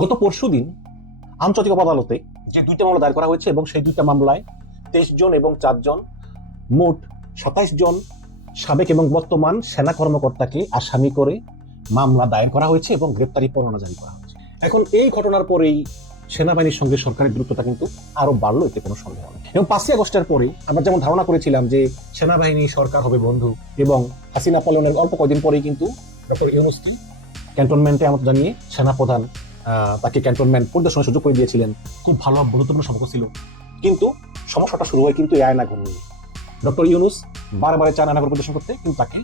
গত পরশু দিন আন্তর্জাতিক আদালতে যে দুইটা মামলা দায়ের করা হয়েছে এবং সেই দুইটা মামলায় তেইশ জন এবং চারজন মোট সাতাইশ জন সাবেক এবং বর্তমান সেনা কর্মকর্তাকে আসামি করে মামলা দায়ের করা হয়েছে এবং গ্রেপ্তারি পরোয়ানা জারি করা হয়েছে। এখন এই ঘটনার পরেই সেনাবাহিনীর সঙ্গে সরকারের দূরত্বটা কিন্তু আরও বাড়লো, এতে কোনো সন্দেহ নেই। এবং পাঁচই আগস্টের পরে আমরা যেমন ধারণা করেছিলাম যে সেনাবাহিনী, সরকার হবে বন্ধু এবং হাসিনা পালনের অল্প কদিন পরেই কিন্তু ডক্টর ইউনুসকে ক্যান্টনমেন্টে আমন্ত্রণ জানিয়ে সেনাপ্রধান তাকে ক্যান্টনমেন্ট পরিদর্শনের সুযোগ করে দিয়েছিলেন। খুব ভালো বন্ধুত্বপূর্ণ সম্পর্ক ছিল। কিন্তু সমস্যাটা শুরু হয় কিন্তু আয়না ঘর নিয়ে। ডক্টর ইউনুস বারবার চান আয়নাঘর পরিদর্শন করতে, কিন্তু তাকে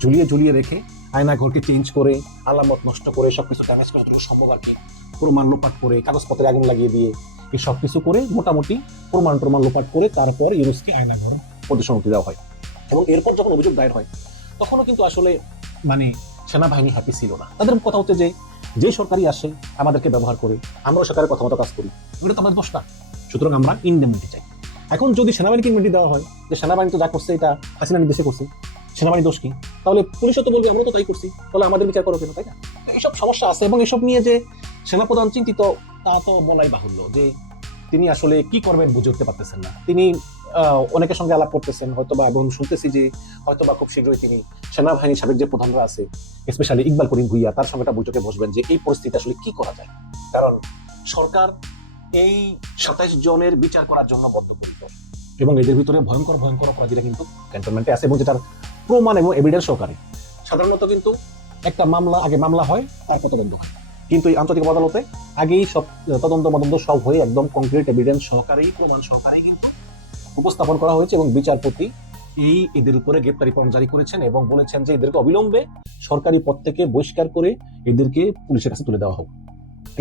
ঝুলিয়ে ঝুলিয়ে রেখে আয়না ঘরকে চেঞ্জ করে, আলামত নষ্ট করে, সবকিছু ড্যামেজ করা যতটুকু সম্ভব আর কি, প্রমাণ লোপাট করে, কাগজপত্রে আগুন লাগিয়ে দিয়ে, এই সব কিছু করে মোটামুটি প্রমাণ প্রমাণ লোপাট করে তারপর ইউনুসকে আয়না ঘর পরিদর্শন করতে দেওয়া হয়। এবং এরপর যখন অভিযোগ দায়ের হয়, তখনও কিন্তু আসলে মানে সেনাবাহিনী হ্যাপি ছিল না। তাদের কথা হচ্ছে যে যে সরকারি আসে, আমাদেরকে ব্যবহার করে, আমরাও সরকারের কথা মতো কাজ করি। এটা তো আমাদের দোষটা সুতরাং আমরা ইন্ডেমিনিটি চাই। এখন যদি সেনাবাহিনীকে ইন্ডেমিনিটি দেওয়া হয়, যে সেনাবাহিনী তো যা করছে, এটা হাসিনা নির্দেশে করছে সেনাবাহিনী দোষ কি? তাহলে পুলিশও তো বলবে আমরা তো তাই করছি। তাহলে আমাদের বিচার করো কেন তাই না? এইসব সমস্যা আছে এবং এসব নিয়ে যে সেনাপ্রধান চিন্তিত, তা তো বলাই বাহুল্য যে তিনি আসলে কি করবেন বুঝে উঠতে পারতেছেন না। তিনি অনেকের সঙ্গে আলাপ করতেছেন হয়তো বা এবং শুনতেছি যে হয়তো বা খুব শীঘ্রই তিনি সেনাবাহিনীর সাবেক যে প্রধানরা আছে স্পেশালি ইকবাল করিম ভুইয়া, তার সঙ্গে বৈঠকে বসবেন যে এই পরিস্থিতি আসলে কি করা যায়। কারণ সরকার এই সাতাইশ জনের বিচার করার জন্য বদ্ধপরিকর এবং এদের ভিতরে ভয়ঙ্কর ভয়ঙ্কর অপরাধীরা কিন্তু ক্যান্টনমেন্টে আছে এবং যেটার প্রমাণ এবং এভিডেন্স সহকারে। সাধারণত কিন্তু একটা মামলা, আগে মামলা হয়, তারপর তদন্ত হয়। কিন্তু এই আন্তর্জাতিক আদালতে আগেই সব তদন্ত মদন্ত সব হয়ে একদম কংক্রিট এভিডেন্স সহকারেই, প্রমাণ সহকারেই কিন্তু উপস্থাপন করা হয়েছে এবং বিচারপতি এই এদের উপরে গ্রেপ্তারি পরোয়ানা জারি করেছেন এবং বলেছেন যে এদেরকে অবিলম্বে সরকারি পদ থেকে বহিষ্কার করে এদেরকে পুলিশের কাছে তুলে দেওয়া হোক।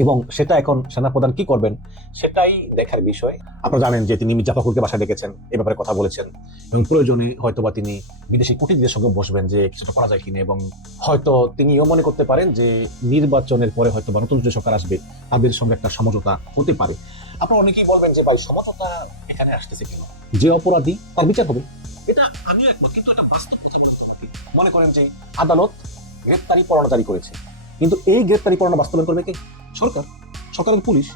এবং সেটা এখন সেনাপ্রধান কি করবেন, সেটাই দেখার বিষয়। আপনারা জানেন যে তিনি মির্জা বাসায় ডেকেছেন, এ ব্যাপারে কথা বলেছেন। এবং প্রয়োজনে হয়তোবা তিনি বিদেশি কূটনীতিদের সঙ্গে বসবেন যে কিছুটা করা যায় কিনা, এবং হয়তো তিনিও মনে করতে পারেন যে নির্বাচনের পরে হয়তো বা নতুন যে সরকার আসবে, তাদের সঙ্গে একটা সমঝোতা হতে পারে। আপনারা অনেকেই বলবেন যে, ভাই, সমঝোতা এখানে আসতেছে কেন? যে অপরাধী, তার বিচার হবে। এটা আমিও একমত, কিন্তু এটা বাস্তব কথা মনে করেন যে আদালত গ্রেপ্তারি পরোয়ানা জারি করেছে। কিন্তু এই গ্রেপ্তারি পরোয়ানা বাস্তবায়ন করবে কে? সরকার সরকারের পুলিশ,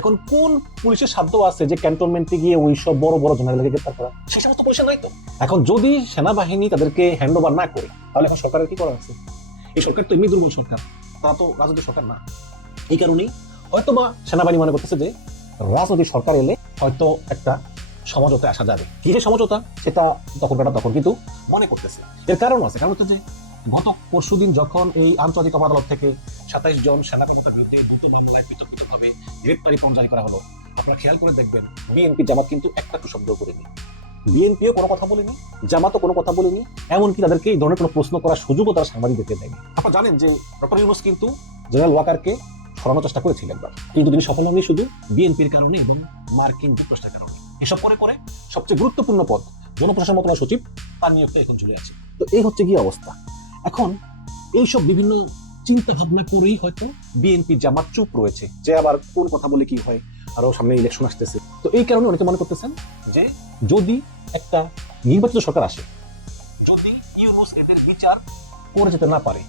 এখন কোন পুলিশের সাধ্য আছে যে ক্যান্টনমেন্টে গিয়ে ওই সব বড় বড় জেনারেলকে গ্রেপ্তার করা? সেই সমস্ত পুলিশের নাই তো। এখন যদি সেনাবাহিনী তাদেরকে হ্যান্ড ওভার না করে, তাহলে এখন সরকারের কি করা আছে? এই সরকার তো এমনি দুর্বল সরকার, তারা তো রাজনৈতিক সরকার না। এই কারণেই হয়তো বা সেনাবাহিনী মনে করতেছে যে রাজনৈতিক সরকার এলে হয়তো একটা সমঝোতায় আসা যাবে। কি যে সমঝোতা, সেটা তখন বেটা তখন কিন্তু মনে করতেছে। এর কারণ আছে, কারণ হচ্ছে যে গত পরশুদিন যখন এই আন্তর্জাতিক আদালত থেকে সাতাইশ জন সেনা কর্মকর্তার বিরুদ্ধে দুটো মামলায় পৃথক পৃথকভাবে গ্রেপ্তারি পরোয়ানা জারি করা হলো। আপনারা খেয়াল করে দেখবেন, বিএনপি জামাত কিন্তু একটা শব্দ করেনি। বিএনপিও কোনো কথা বলেনি, জামাতও কোনো কথা বলেনি, এমনকি তাদেরকে এই ধরনের কোনো প্রশ্ন করার সুযোগও তারা সাংবাদিকদেরকে দেয়নি। আপনারা জানেন যে ডক্টর ইউনুস কিন্তু জেনারেল ওয়াকারকে সরানোর চেষ্টা করেছিলেন কিন্তু তিনি সফল হননি শুধু, বিএনপির কারণে এবং মার্কিন যুক্তরাষ্ট্রের কারণে। এসব করে করে সবচেয়ে গুরুত্বপূর্ণ পদ জনপ্রশাসন মন্ত্রণালয় সচিব তার নিয়োগটা এখন চলে আছে। তো এই হচ্ছে কি অবস্থা। এখন এইসব বিভিন্ন চিন্তা ভাবনা করেই হয়তো বিএনপি জামাত চুপ রয়েছে। যে আবার কোন কথা বলে কি হয়, আরও সামনে ইলেকশন আসতেছে। তো এই কারণে অনেকে মনে করতেছেন যে যদি একটা নির্বাচিত সরকার আসে, যদি ইউনুস এদের বিচার করে যেতে না পারে,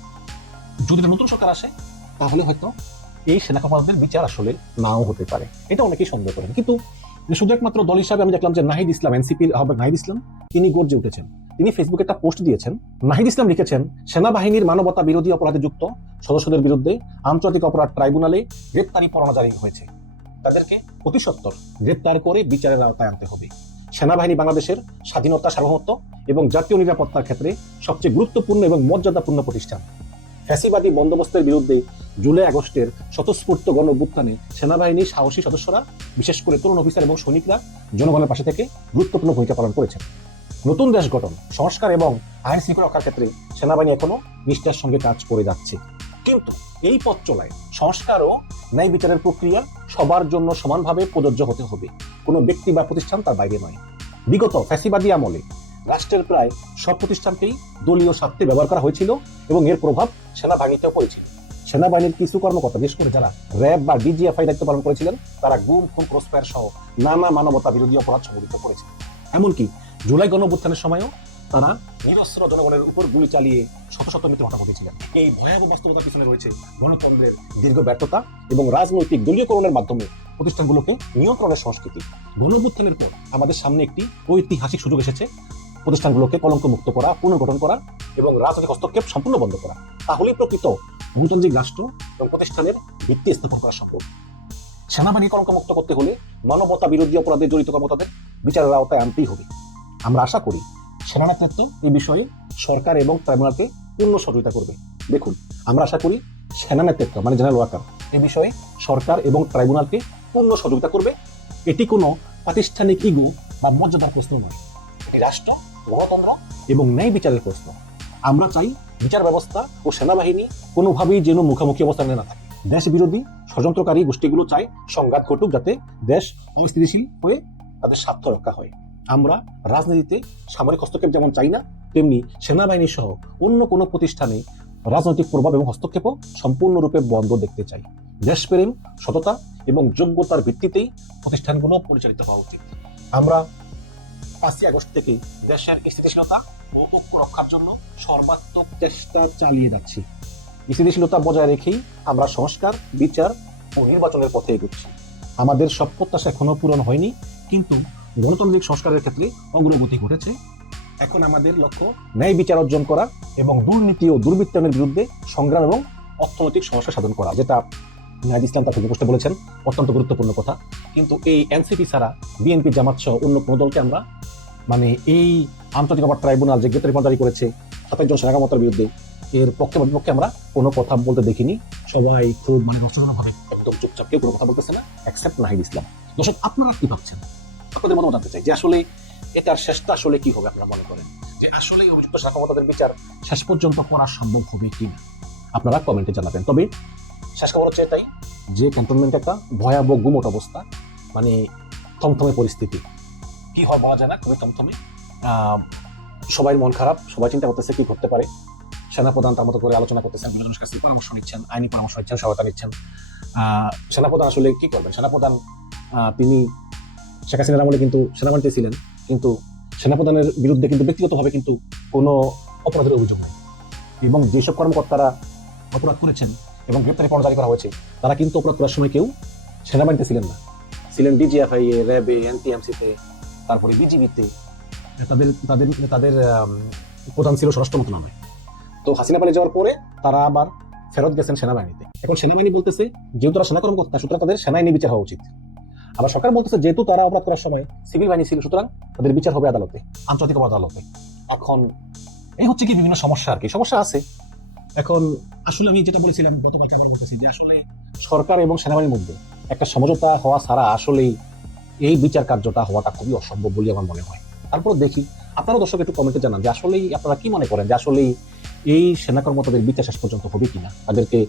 যদি নতুন সরকার আসে, তাহলে হয়তো এই সেনা কমান্ডারদের বিচার আসলে নাও হতে পারে। এটা অনেকেই সন্দেহ করেন। কিন্তু শুধু একমাত্র দল হিসাবে আমি দেখলাম যে নাহিদ ইসলাম এনসিপির আহ্বায়ক নাহিদ ইসলাম, তিনি গর্জে উঠেছেন। তিনি ফেসবুকে একটা পোস্ট দিয়েছেন। নাহিদ ইসলাম লিখেছেন, সেনাবাহিনীর মানবতা বিরোধী অপরাধে যুক্ত সদস্যদের বিরুদ্ধে আন্তর্জাতিক অপরাধ ট্রাইব্যুনালে গ্রেপ্তারি পরোয়ানা জারি হয়েছে। তাদেরকে অতি সত্বর গ্রেপ্তার করে বিচারের আওতায় আনতে হবে। সেনাবাহিনী বাংলাদেশের স্বাধীনতা, সার্বভৌমত্ব এবং জাতীয় নিরাপত্তার ক্ষেত্রে সবচেয়ে গুরুত্বপূর্ণ এবং মর্যাদাপূর্ণ প্রতিষ্ঠান। ফ্যাসিবাদী বন্দোবস্তের বিরুদ্ধে জুলাই আগস্টের স্বতঃস্ফূর্ত গণ অভ্যুত্থানে সেনাবাহিনীর সাহসী সদস্যরা, বিশেষ করে তরুণ অফিসার এবং সৈনিকরা, জনগণের পাশে থেকে গুরুত্বপূর্ণ ভূমিকা পালন করেছেন। নতুন দেশ গঠন, সংস্কার এবং আইন শৃঙ্খলা রক্ষার ক্ষেত্রে সেনাবাহিনী এখনও নিষ্ঠার সঙ্গে কাজ করে যাচ্ছে। কিন্তু এই পথ চলায় সংস্কার ও ন্যায় বিচারের প্রক্রিয়া সবার জন্য সমানভাবে প্রযোজ্য হতে হবে। কোনো ব্যক্তি বা প্রতিষ্ঠান তার বাইরে নয়। বিগত ফ্যাসিবাদী আমলে রাষ্ট্রের প্রায় সব প্রতিষ্ঠানকেই দলীয় স্বার্থে ব্যবহার করা হয়েছিল এবং এর প্রভাব সেনাবাহিনীতেও পড়েছিল। সেনাবাহিনীর কিছু কর্মকর্তা, বিশেষ করে যারা র্যাব বা ডিজিএফআই দায়িত্ব পালন করেছিলেন, তারা গুম, খুন, ক্রসফায়ার সহ নানা মানবতা বিরোধী অপরাধ সংঘটিত করেছে এমনকি জুলাই গণঅভ্যুত্থানের সময়ও তারা নিরস্ত্র জনগণের উপর গুলি চালিয়ে শত শত মৃত্যু ঘটা ঘটেছিলেন এই ভয়াবহ বাস্তবতার পিছনে রয়েছে গণতন্ত্রের দীর্ঘ ব্যর্থতা এবং রাজনৈতিক দলীয়করণের মাধ্যমে প্রতিষ্ঠানগুলোকে নিয়ন্ত্রণের সংস্কৃতি। গণঅভ্যুত্থানের পর আমাদের সামনে একটি ঐতিহাসিক সুযোগ এসেছে। প্রতিষ্ঠানগুলোকে কলঙ্ক মুক্ত করা, পুনর্গঠন করা এবং রাজনৈতিক হস্তক্ষেপ সম্পূর্ণ বন্ধ করা। তাহলেই প্রকৃত গণতান্ত্রিক রাষ্ট্র এবং প্রতিষ্ঠানের ভিত্তি স্থাপন করা সম্ভব সেনাবাহিনী কলঙ্ক মুক্ত করতে হলে মানবতা বিরোধী অপরাধে জড়িত কর্মতাদের বিচারের আওতায় আনতেই হবে। আমরা আশা করি সেনা নেতৃত্ব এই বিষয়ে সরকার এবং ট্রাইব্যুনালকে পূর্ণ সহযোগিতা করবে। দেখুন, আমরা আশা করি সেনা নেতৃত্ব মানে জেনারেল ওয়াকার, এই বিষয়ে সরকার এবং ট্রাইব্যুনালকে পূর্ণ সহযোগিতা করবে। এটি কোনো প্রাতিষ্ঠানিক ইগো বা মর্যাদার প্রশ্ন নয়। এটি রাষ্ট্র, গণতন্ত্র এবং ন্যায় বিচারের প্রশ্ন। আমরা চাই বিচার ব্যবস্থা ও সেনাবাহিনী কোনোভাবেই যেন মুখোমুখি অবস্থানে না থাকে। দেশ বিরোধী ষড়যন্ত্রকারী গোষ্ঠীগুলো চায় সংঘাত ঘটুক যাতে দেশ অস্থিতিশীল হয়ে তাদের স্বার্থ রক্ষা হয়। আমরা রাজনীতিতে সামরিক হস্তক্ষেপ যেমন চাই না, তেমনি সেনাবাহিনী সহ অন্য কোনো প্রতিষ্ঠানে রাজনৈতিক প্রভাব এবং হস্তক্ষেপও সম্পূর্ণরূপে বন্ধ দেখতে চাই। দেশপ্রেম, সততা এবং যোগ্যতার ভিত্তিতেই প্রতিষ্ঠানগুলো পরিচালিত হওয়া উচিত। আমরা পাঁচই আগস্ট থেকে দেশের স্থিতিশীলতা ও ঐক্য রক্ষার জন্য সর্বাত্মক চেষ্টা চালিয়ে যাচ্ছি। স্থিতিশীলতা বজায় রেখেই আমরা সংস্কার, বিচার ও নির্বাচনের পথে এগোচ্ছি। আমাদের সব প্রত্যাশা এখনও পূরণ হয়নি, কিন্তু গণতান্ত্রিক সংস্কারের ক্ষেত্রে অগ্রগতি ঘটেছে। এখন আমাদের লক্ষ্য ন্যায় বিচার অর্জন করা এবং দুর্নীতি ও দুর্বৃত্তায়নের বিরুদ্ধে সংগ্রাম এবং অর্থনৈতিক সমস্যা সাধন করা, যেটা নাইদ ইসলাম তার পোস্টে বলেছেন, অত্যন্ত গুরুত্বপূর্ণ কথা। কিন্তু এই এনসিপি ছাড়া বিএনপি জামাত সহ অন্য কোনো দলকে আমরা মানে এই আন্তর্জাতিক অপরাধ ট্রাইব্যুনাল যে গ্রেপ্তারি পর্দারি করেছে সাতাশ জন সেনাকামতার বিরুদ্ধে এর পক্ষে বা বিপক্ষে আমরা কোনো কথা বলতে দেখিনি। সবাই খুব মানে রসজনকভাবে একদম চুপচাপ, কেউ কোনো কথা বলতেছে না অ্যাকসেপ্ট নাহিদ ইসলাম। দর্শক, আপনারা কি ভাবছেন? আপনাদের মতামত জানতে চাই যে আসলে এটার শেষটা আসলে কি হবে আপনারা মনে করেন? যে আসলে অভিযুক্ত সেনাকর্মতাদের বিচার শেষ পর্যন্ত করা সম্ভব হবে কি না? আপনারা কমেন্টে জানাবেন। তবে শেষ খবর হচ্ছে এটাই যে ক্যান্টনমেন্ট একটা ভয়াবহ গুমট অবস্থা মানে থমথমে পরিস্থিতি। কি হয় বলা যায় না খুবই থমথমে। সবাই মন খারাপ, সবাই চিন্তা করতেছে কি করতে পারে। সেনাপ্রধান তার মতো করে আলোচনা করতেছেন মানুষের কাছে পরামর্শ নিচ্ছেন, আইনি পরামর্শ নিচ্ছেন, সহায়তা নিচ্ছেন। সেনাপ্রধান আসলে কি করবেন? সেনাপ্রধান তিনি শেখ হাসিনার আমলে কিন্তু সেনাবাহিনীতে ছিলেন, কিন্তু সেনাপ্রধানের বিরুদ্ধে কিন্তু ব্যক্তিগতভাবে কিন্তু কোনো অপরাধের অভিযোগ নেই। এবং যেসব কর্মকর্তারা অপরাধ করেছেন এবং গ্রেপ্তারি পরোয়ানা জারি করা হয়েছে, তারা কিন্তু অপরাধ করার সময় কেউ সেনাবাহিনীতে ছিলেন না। ছিলেন ডিজিএফআই এ, র্যাবে এনটিএমসিতে তারপরে বিজিবিতে, তাদের তাদের তাদের প্রধান ছিল স্বরাষ্ট্র মন্ত্রণালয়। তো হাসিনা পালিয়ে যাওয়ার পরে তারা আবার ফেরত গেছেন সেনাবাহিনীতে। এখন সেনাবাহিনী বলতেছে, যেহেতু তারা সেনা কর্মকর্তা, সুতরাং তাদের সেনাবাহিনী বিচার হওয়া উচিত। আবার সরকার বলতেছে, যেহেতু তারা অপরাধ করার সময় সিভিল বাহিনী ছিল, সুতরাং তাদের বিচার হবে আদালতে, আন্তর্জাতিক আদালতে। এখন এই হচ্ছে কি বিভিন্ন সমস্যা আর কি। সমস্যা আছে। এখন আসলে আমি যেটা বলেছিলাম গতকালকে আবার বলতেছি যে আসলে সরকার এবং সেনাবাহিনীর মধ্যে একটা সমঝোতা হওয়া ছাড়া আসলেই এই বিচার কার্যটা হওয়াটা খুবই অসম্ভব বলে আমার মনে হয়। তারপর দেখি আপনারা দর্শক একটু কমেন্টে জানান যে আসলেই আপনারা কি মনে করেন যে আসলেই এই সেনা কর্মকর্তাদের বিচার শেষ পর্যন্ত হবে কিনা? তাদেরকে